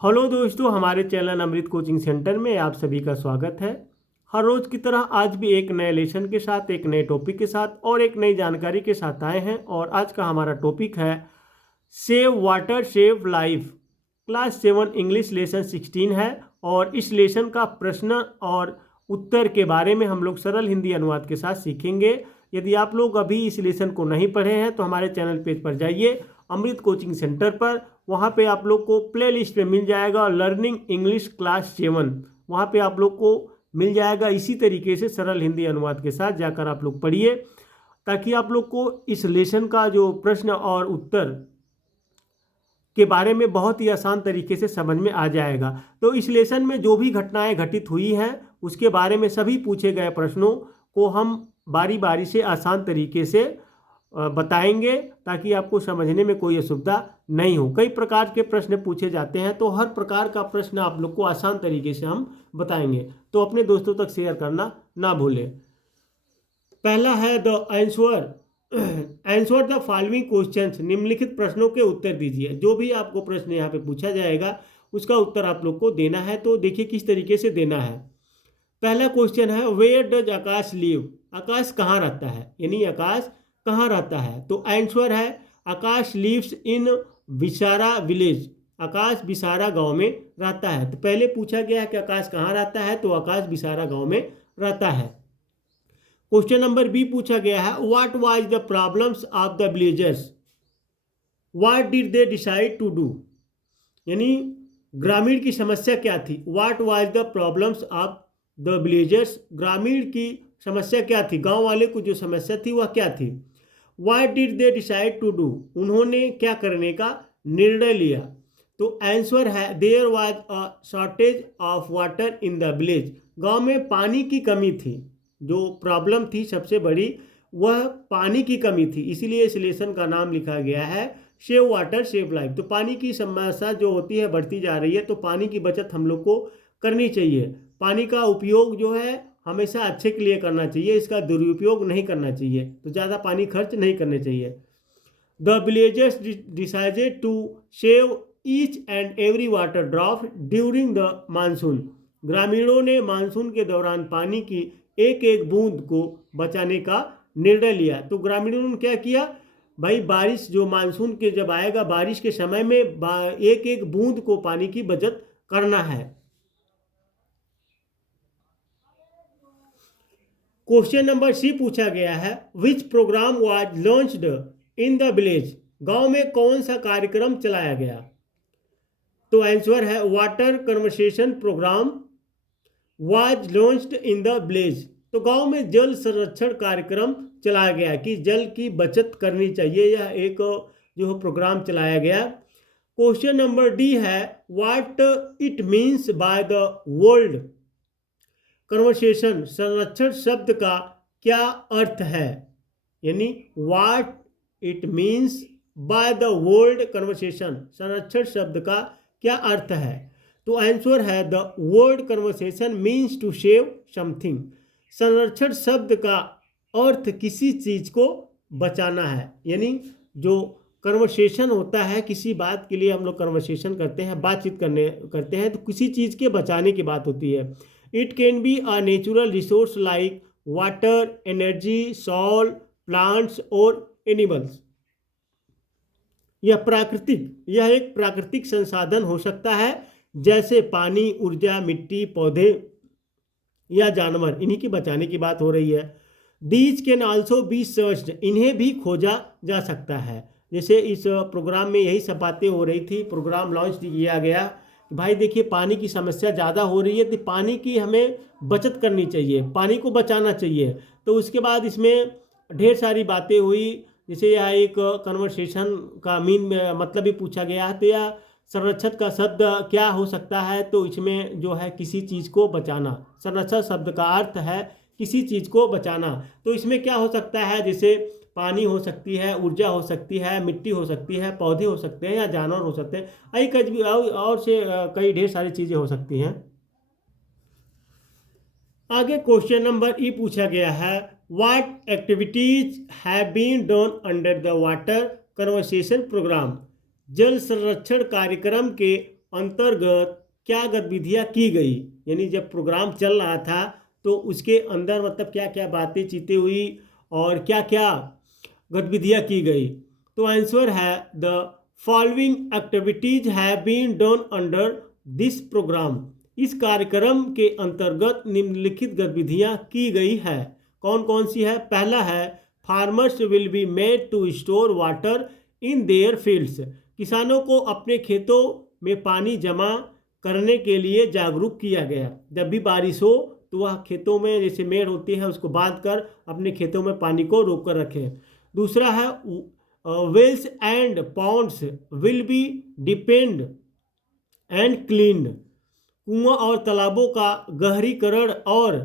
Hello दोस्तों, हमारे channel अमृत coaching centre में आप सभी का स्वागत है। हर रोज़ की तरह आज भी एक नए लेसन के साथ, एक नए टॉपिक के साथ और एक नई जानकारी के साथ आए हैं। और आज का हमारा टॉपिक है save water save life. Class 7 English lesson 16 है और इस लेसन का प्रश्न और उत्तर के बारे में हम लोग सरल हिंदी अनुवाद के साथ सीखेंगे। यदि आप लोग अभी इस लेसन को नहीं पढ़े हैं तो हमारे चैनल पेज पर जाइए, अमृत कोचिंग सेंटर पर। वहाँ पे आप लोग को प्ले लिस्ट में मिल जाएगा लर्निंग इंग्लिश क्लास 7। वहाँ पे आप लोग को मिल जाएगा इसी तरीके से सरल हिंदी अनुवाद के साथ। जाकर आप लोग पढ़िए ताकि आप लोग को इस लेसन का जो प्रश्न और उत्तर के बारे में बहुत ही आसान तरीके से समझ में आ जाएगा। तो इस लेसन में जो भी घटनाएं घटित हुई हैं उसके बारे में सभी पूछे गए प्रश्नों को हम बारी बारी से आसान तरीके से बताएंगे ताकि आपको समझने में कोई असुविधा नहीं हो। कई प्रकार के प्रश्न पूछे जाते हैं तो हर प्रकार का प्रश्न आप लोग को आसान तरीके से हम बताएंगे, तो अपने दोस्तों तक शेयर करना ना भूलें। पहला है the answer the following questions. निम्नलिखित प्रश्नों के उत्तर दीजिए। जो भी आपको प्रश्न यहाँ पे पूछा जाएगा उसका उत्तर आप लोग को देना है। तो देखिए किस तरीके से देना है। पहला क्वेश्चन है वेयर डज आकाश लिव। आकाश कहाँ रहता है, यानी आकाश कहाँ रहता है। तो आंसर है Akash lives in Visara village. Akash Visara गांव में रहता है। तो पहले पूछा गया है कि आकाश कहाँ रहता है, तो आकाश विसारा गांव में रहता है। क्वेश्चन नंबर बी पूछा गया है what was the problems of the villagers, what did they decide to do. यानी ग्रामीण की समस्या क्या थी। What was the problems of the villagers, ग्रामीण की समस्या क्या थी, गांव वाले को जो समस्या थी वह क्या थी। What did they decide to do, उन्होंने क्या करने का निर्णय लिया। तो आंसर है there was a shortage of water in the village. गांव में पानी की कमी थी। जो प्रॉब्लम थी सबसे बड़ी वह पानी की कमी थी, इसीलिए इस लेसन का नाम लिखा गया है सेव वाटर सेव लाइफ। तो पानी की समस्या जो होती है बढ़ती जा रही है, तो पानी की बचत हम लोग को करनी चाहिए। पानी का उपयोग जो है हमेशा अच्छे के लिए करना चाहिए, इसका दुरुपयोग नहीं करना चाहिए, तो ज़्यादा पानी खर्च नहीं करने चाहिए। The villagers decided to save each and every water drop during the monsoon. ग्रामीणों ने मानसून के दौरान पानी की एक एक बूंद को बचाने का निर्णय लिया। तो ग्रामीणों ने क्या किया भाई, बारिश जो मानसून के जब आएगा बारिश के समय में एक एक बूंद को पानी की बचत करना है। क्वेश्चन नंबर सी पूछा गया है विच programme was launched in the village. गांव में कौन सा कार्यक्रम चलाया गया। तो आंसर है water conversation programme was launched in the village. तो गांव में जल संरक्षण कार्यक्रम चलाया गया कि जल की बचत करनी चाहिए, यह एक जो प्रोग्राम चलाया गया। क्वेश्चन नंबर डी है what it means by the world conversation. संरक्षण शब्द का क्या अर्थ है, यानी what it means by the world conversation, संरक्षण शब्द का क्या अर्थ है। तो आंसर है the world conversation means to save something. संरक्षण शब्द का अर्थ किसी चीज को बचाना है, यानी जो कन्वर्सेशन होता है किसी बात के लिए हम लोग कन्वर्सेशन करते हैं, बातचीत करते हैं, तो किसी चीज के बचाने की बात होती है। It can be a natural resource like water, energy, soil, plants or animals. यह एक प्राकृतिक संसाधन हो सकता है जैसे पानी, ऊर्जा, मिट्टी, पौधे या जानवर, इन्हीं की बचाने की बात हो रही है। These can also be searched, इन्हें भी खोजा जा सकता है। जैसे इस प्रोग्राम में यही सब बातें हो रही थी। प्रोग्राम लॉन्च किया गया भाई देखिए पानी की समस्या ज़्यादा हो रही है, तो पानी की हमें बचत करनी चाहिए, पानी को बचाना चाहिए। तो उसके बाद इसमें ढेर सारी बातें हुई, जैसे यह एक कन्वर्सेशन का मतलब भी पूछा गया है। तो यह संरक्षण का शब्द क्या हो सकता है, तो इसमें जो है किसी चीज़ को बचाना। संरक्षण शब्द का अर्थ है किसी चीज़ को बचाना। तो इसमें क्या हो सकता है, जैसे पानी हो सकती है, ऊर्जा हो सकती है, मिट्टी हो सकती है, पौधे हो सकते हैं या जानवर हो सकते हैं, और से कई ढेर सारी चीज़ें हो सकती हैं। आगे क्वेश्चन नंबर ई पूछा गया है what activities have been done under the water conversation programme. जल संरक्षण कार्यक्रम के अंतर्गत क्या गतिविधियां की गई, यानी जब प्रोग्राम चल रहा था तो उसके अंदर मतलब क्या क्या बातें चीतें हुई और क्या क्या गतिविधियां की गई। तो आंसर है the following activities have been done under this programme. इस कार्यक्रम के अंतर्गत निम्नलिखित गतिविधियां की गई है। कौन कौन सी है? पहला है farmers will be made to store water in their fields. किसानों को अपने खेतों में पानी जमा करने के लिए जागरूक किया गया। जब भी बारिश हो तो वह खेतों में जैसे मेड़ होती है उसको बांध कर अपने खेतों में पानी को रोक कर रखें। दूसरा है wells and ponds will be depend and cleaned. कुआं और तालाबों का गहरीकरण और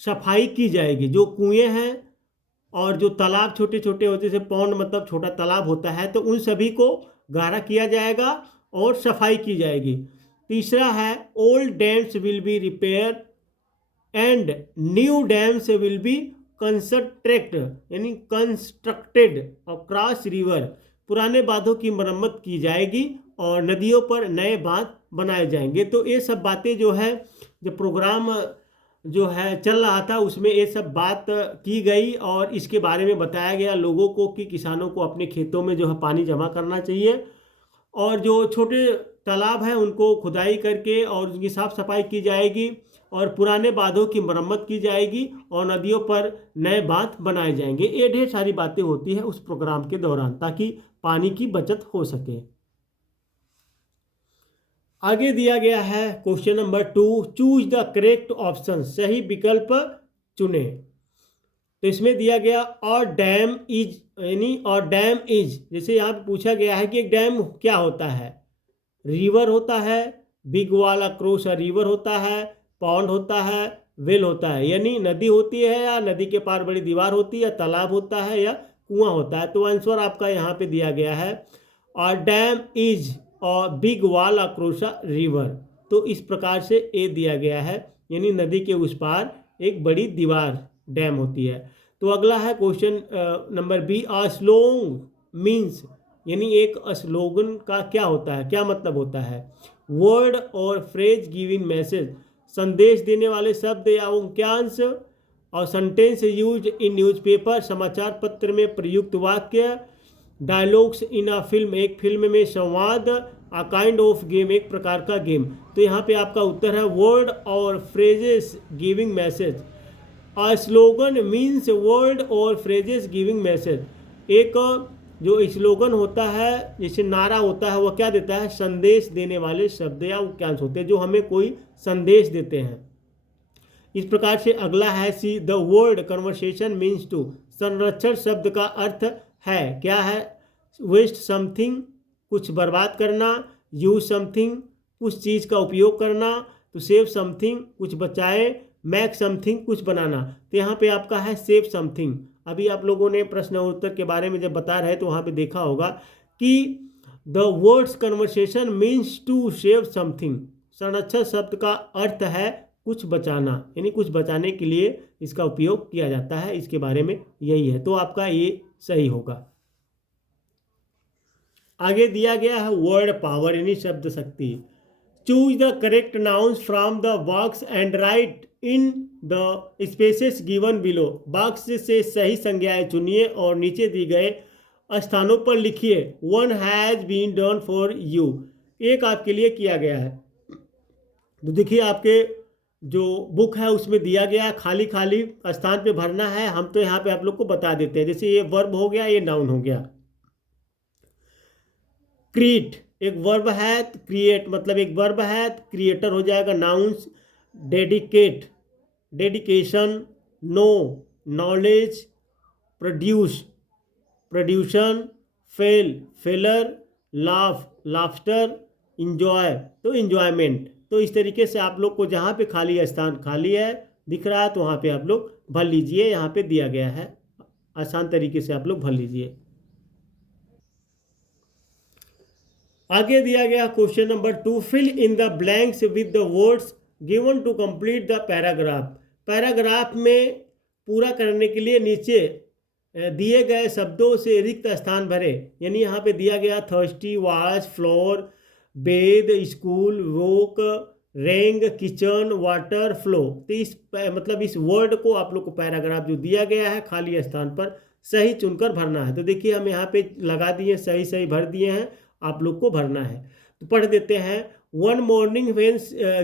सफाई की जाएगी। जो कुएं हैं और जो तालाब छोटे छोटे होते जैसे पौंड मतलब छोटा तालाब होता है तो उन सभी को गहरा किया जाएगा और सफाई की जाएगी। तीसरा है old dams will be repair and new dams will be constructed across river. पुराने बांधों की मरम्मत की जाएगी और नदियों पर नए बांध बनाए जाएंगे। तो ये सब बातें जो है जो प्रोग्राम जो है चल रहा था उसमें ये सब बात की गई और इसके बारे में बताया गया लोगों को कि किसानों को अपने खेतों में जो है पानी जमा करना चाहिए और जो छोटे तालाब हैं उनको खुदाई करके और उनकी साफ सफाई की जाएगी और पुराने बांधों की मरम्मत की जाएगी और नदियों पर नए बांध बनाए जाएंगे। ये ढेर सारी बातें होती है उस प्रोग्राम के दौरान ताकि पानी की बचत हो सके। आगे दिया गया है question number 2, choose the correct option. सही विकल्प चुने। तो इसमें दिया गया और डैम इज, यानी और डैम इज, जैसे यहाँ पे पूछा गया है कि एक डैम क्या होता है। रिवर होता है, बिग वाल अक्रॉस अ रिवर होता है, पॉन्ड होता है, वेल होता है। यानी नदी होती है या नदी के पार बड़ी दीवार होती है या तालाब होता है या कुआं होता है। तो आंसर आपका यहाँ पे दिया गया है और डैम इज और बिग वाल अक्रॉस अ रिवर। तो इस प्रकार से ए दिया गया है, यानी नदी के उस पार एक बड़ी दीवार डैम होती है। तो अगला है क्वेश्चन नंबर बी, अ स्लोंग मीन्स, यानी एक स्लोगन का क्या होता है, क्या मतलब होता है। वर्ड और फ्रेज गिविंग मैसेज, संदेश देने वाले शब्द या वाक्यांश। और सेंटेंस यूज इन न्यूज़पेपर, समाचार पत्र में प्रयुक्त वाक्य। डायलॉग्स इन अ फिल्म, एक फिल्म में संवाद। अ काइंड ऑफ गेम, एक प्रकार का गेम। तो यहाँ पे आपका उत्तर है वर्ड और phrases giving message. A slogan means word और फ्रेजेस गिविंग मैसेज। एक जो स्लोगन होता है जैसे नारा होता है वह क्या देता है, संदेश देने वाले शब्द या वाक्यांश होते हैं जो हमें कोई संदेश देते हैं। इस प्रकार से अगला है C, the word conversation means to. संरक्षण शब्द का अर्थ है क्या है, वेस्ट समथिंग, कुछ बर्बाद करना। यूज समथिंग, कुछ चीज़ का उपयोग करना। तो सेव समथिंग, कुछ बचाए। मैक समथिंग, कुछ बनाना। तो यहाँ पे आपका है सेव समथिंग। अभी आप लोगों ने प्रश्न उत्तर के बारे में जब बता रहे तो वहाँ पे देखा होगा कि the words conversation means to save something. संरक्षण शब्द का अर्थ है कुछ बचाना, यानी कुछ बचाने के लिए इसका उपयोग किया जाता है। इसके बारे में यही है, तो आपका ये सही होगा। आगे दिया गया है वर्ड पावर, यानी शब्द शक्ति। Choose the correct nouns from the box and right in the spaces given below. Box से सही संज्ञाएं चुनिए और नीचे दी गए स्थानों पर लिखिए। One has been done for you, एक आपके लिए किया गया है। तो देखिए आपके जो बुक है उसमें दिया गया खाली खाली स्थान पे भरना है। हम तो यहाँ पे आप लोग को बता देते हैं, जैसे ये वर्ब हो गया, ये नाउन हो गया। क्रिएट एक वर्ब है, क्रिएट मतलब एक वर्ब है, क्रिएटर हो जाएगा nouns. Dedicate dedication. Know knowledge. Produce production. Fail failure. Laugh laughter. Enjoy तो इंजॉयमेंट। तो इस तरीके से आप लोग को जहाँ पे खाली स्थान खाली है दिख रहा है तो वहाँ पे आप लोग भर लीजिए। यहाँ पे दिया गया है, आसान तरीके से आप लोग भर लीजिए। आगे दिया गया question number 2, fill in the blanks with the words given to complete the paragraph. Paragraph में पूरा करने के लिए नीचे दिए गए शब्दों से रिक्त स्थान भरे। यानी यहाँ पे दिया गया थर्स्टी, वॉच, फ्लोर, बेद, स्कूल, वोक, रेंग, किचन, वाटर, फ्लो। तो मतलब इस वर्ड को आप लोग को पैराग्राफ जो दिया गया है खाली स्थान पर सही चुनकर भरना है। तो देखिए हम यहाँ पे लगा दिए, सही सही भर दिए हैं, आप लोग को भरना है। तो पढ़ देते हैं। वन मॉर्निंग व्हेन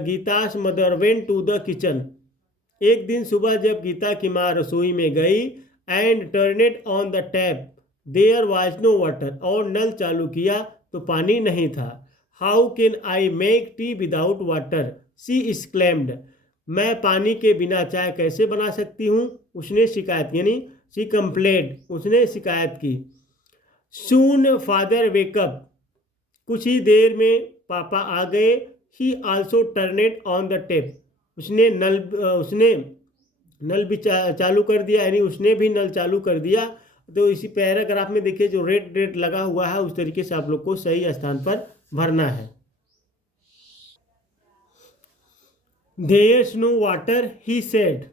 गीता's mother went to the kitchen. एक दिन सुबह जब गीता की माँ रसोई में गई, and turned on the tap, there was no water, और नल चालू किया तो पानी नहीं था। How can I make tea without water, she exclaimed. मैं पानी के बिना चाय कैसे बना सकती हूँ, उसने शिकायत, यानी शी कंप्लेंड, उसने शिकायत की। सून फादर वेकअप, कुछ ही देर में पापा आ गए। He also turned on the tap, उसने नल भी चालू कर दिया, यानी उसने भी नल चालू कर दिया। तो इसी पैराग्राफ में देखिए जो रेड रेड लगा हुआ है उस तरीके से आप लोग को सही स्थान पर भरना है। There's no water, he said,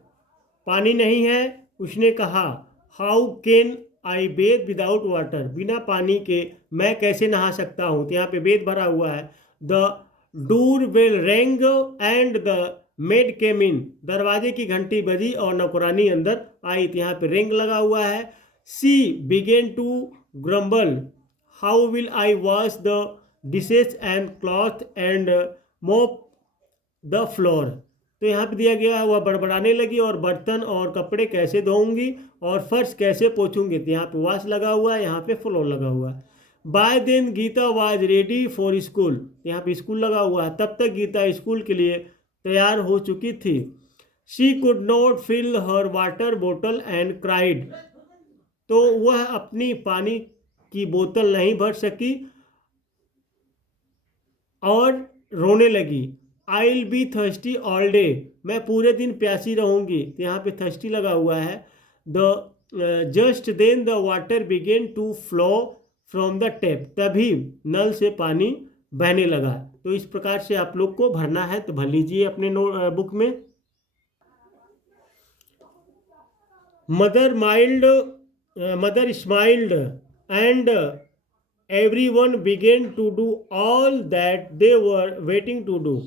पानी नहीं है, उसने कहा। How can I bathe without water, बिना पानी के मैं कैसे नहा सकता हूँ। तो यहाँ पे बेद भरा हुआ है। द डोर बेल रेंग एंड द मेड केम इन, दरवाजे की घंटी बजी और नौकरानी अंदर आई। तो यहाँ पे रेंग लगा हुआ है। She began to grumble, how will I wash the dishes and cloth and mop the floor. तो यहाँ पे दिया गया है वह बड़बड़ाने लगी, और बर्तन और कपड़े कैसे धोऊंगी और फर्श कैसे पोछूंगी। तो यहाँ पे वॉश लगा हुआ है, यहाँ पे फ्लोर लगा हुआ है। By then Gita was ready for school, यहाँ पे स्कूल लगा हुआ है, तब तक गीता स्कूल के लिए तैयार हो चुकी थी। She could not fill her water बोतल एंड क्राइड, तो वह अपनी पानी की बोतल नहीं भर सकी और रोने लगी। I will be thirsty all day, मैं पूरे दिन प्यासी रहूंगी। तो यहाँ पे थर्स्टी लगा हुआ है। The just then the water began to flow from the tap, तभी नल से पानी बहने लगा। तो इस प्रकार से आप लोग को भरना है, तो भर लीजिए अपने बुक में। Mother smiled and everyone began to do all that they were waiting to do,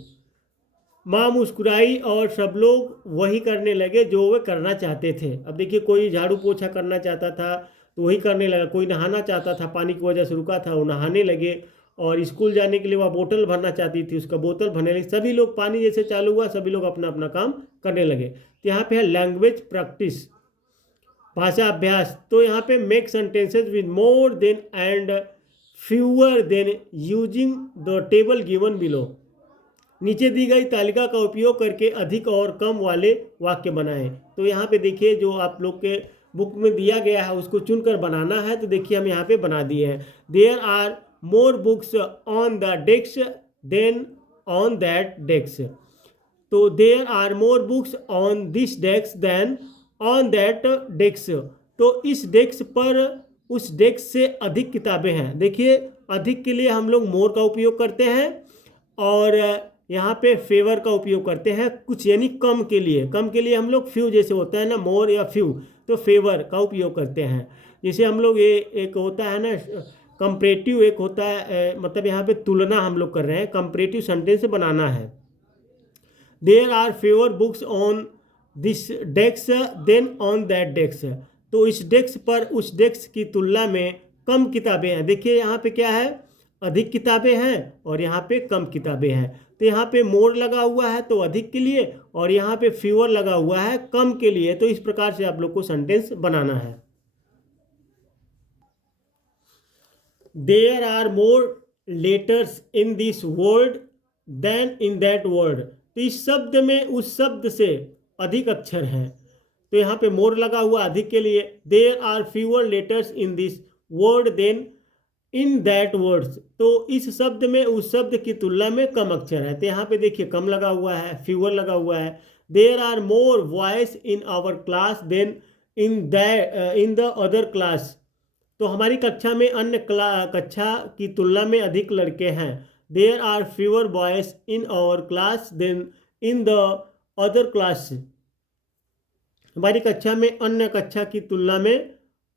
माँ मुस्कुराई और सब लोग वही करने लगे जो वे करना चाहते थे। अब देखिए कोई झाड़ू पोछा करना चाहता था तो वही करने लगा, कोई नहाना चाहता था, पानी की वजह से रुका था, वो नहाने लगे, और स्कूल जाने के लिए वह बोतल भरना चाहती थी, उसका बोतल भरने लगे। सभी लोग, पानी जैसे चालू हुआ सभी लोग अपना अपना काम करने लगे। तो यहाँ पे है लैंग्वेज प्रैक्टिस, भाषा अभ्यास। तो यहाँ पे make sentences with more than and fewer than using the table given below, नीचे दी गई तालिका का उपयोग करके अधिक और कम वाले वाक्य बनाएं। तो यहाँ पे देखिए जो आप लोग के बुक में दिया गया है उसको चुनकर बनाना है। तो देखिए हम यहाँ पे बना दिए हैं। There are more books on the desk than on that desk, तो there are more books on this desk than on that desk, तो इस डेस्क पर उस डेस्क से अधिक किताबें हैं। देखिए अधिक के लिए हम लोग मोर का उपयोग करते हैं, और यहाँ पे फेवर का उपयोग करते हैं कुछ, यानी कम के लिए। कम के लिए हम लोग फ्यू, जैसे होता है ना मोर या फ्यू, तो फेवर का उपयोग करते हैं। जैसे हम लोग ये एक होता है ना कंपैरेटिव, एक होता है मतलब यहाँ पे तुलना हम लोग कर रहे हैं, कंपैरेटिव सेंटेंस बनाना है। There are fewer books on this desk than on that desk, तो इस डेस्क पर उस डेस्क की तुलना में कम किताबें हैं। देखिए यहाँ पे क्या है, अधिक किताबें हैं और यहाँ पे कम किताबें हैं। तो यहाँ पे मोर लगा हुआ है तो अधिक के लिए, और यहाँ पे फ्यूअर लगा हुआ है कम के लिए। तो इस प्रकार से आप लोग को सेंटेंस बनाना है। There are more letters in this word than in that word, तो इस शब्द में उस शब्द से अधिक अक्षर हैं। तो यहाँ पे मोर लगा हुआ अधिक के लिए। There are fewer letters in this word than in that words, तो इस शब्द में उस शब्द की तुलना में कम अक्षर है। तो यहाँ पे देखिए कम लगा हुआ है, फ्यूअर लगा हुआ है। There are more boys in our class than in the other class, तो हमारी कक्षा में अन्य कक्षा की तुलना में अधिक लड़के हैं। There are fewer boys in our class than in the other class, हमारी कक्षा में अन्य कक्षा की तुलना में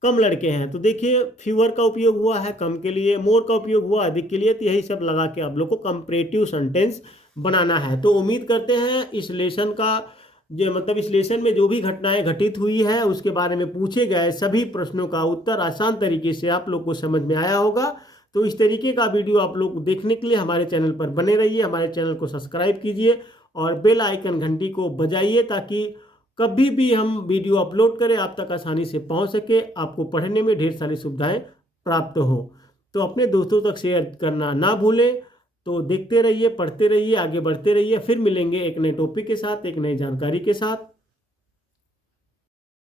कम लड़के हैं। तो देखिए फ्यूअर का उपयोग हुआ है कम के लिए, मोर का उपयोग हुआ अधिक के लिए। तो यही सब लगा के आप लोग को कंपैरेटिव सेंटेंस बनाना है। तो उम्मीद करते हैं इस लेसन का जो मतलब इस लेसन में जो भी घटनाएं घटित हुई है उसके बारे में पूछे गए सभी प्रश्नों का उत्तर आसान तरीके से आप लोग को समझ में आया होगा। तो इस तरीके का वीडियो आप लोग देखने के लिए हमारे चैनल पर बने रहिए, हमारे चैनल को सब्सक्राइब कीजिए और बेल आइकन घंटी को बजाइए ताकि कभी भी हम वीडियो अपलोड करें आप तक आसानी से पहुंच सके, आपको पढ़ने में ढेर सारी सुविधाएं प्राप्त हो। तो अपने दोस्तों तक शेयर करना ना भूलें। तो देखते रहिए, पढ़ते रहिए, आगे बढ़ते रहिए। फिर मिलेंगे एक नए टॉपिक के साथ, एक नई जानकारी के साथ।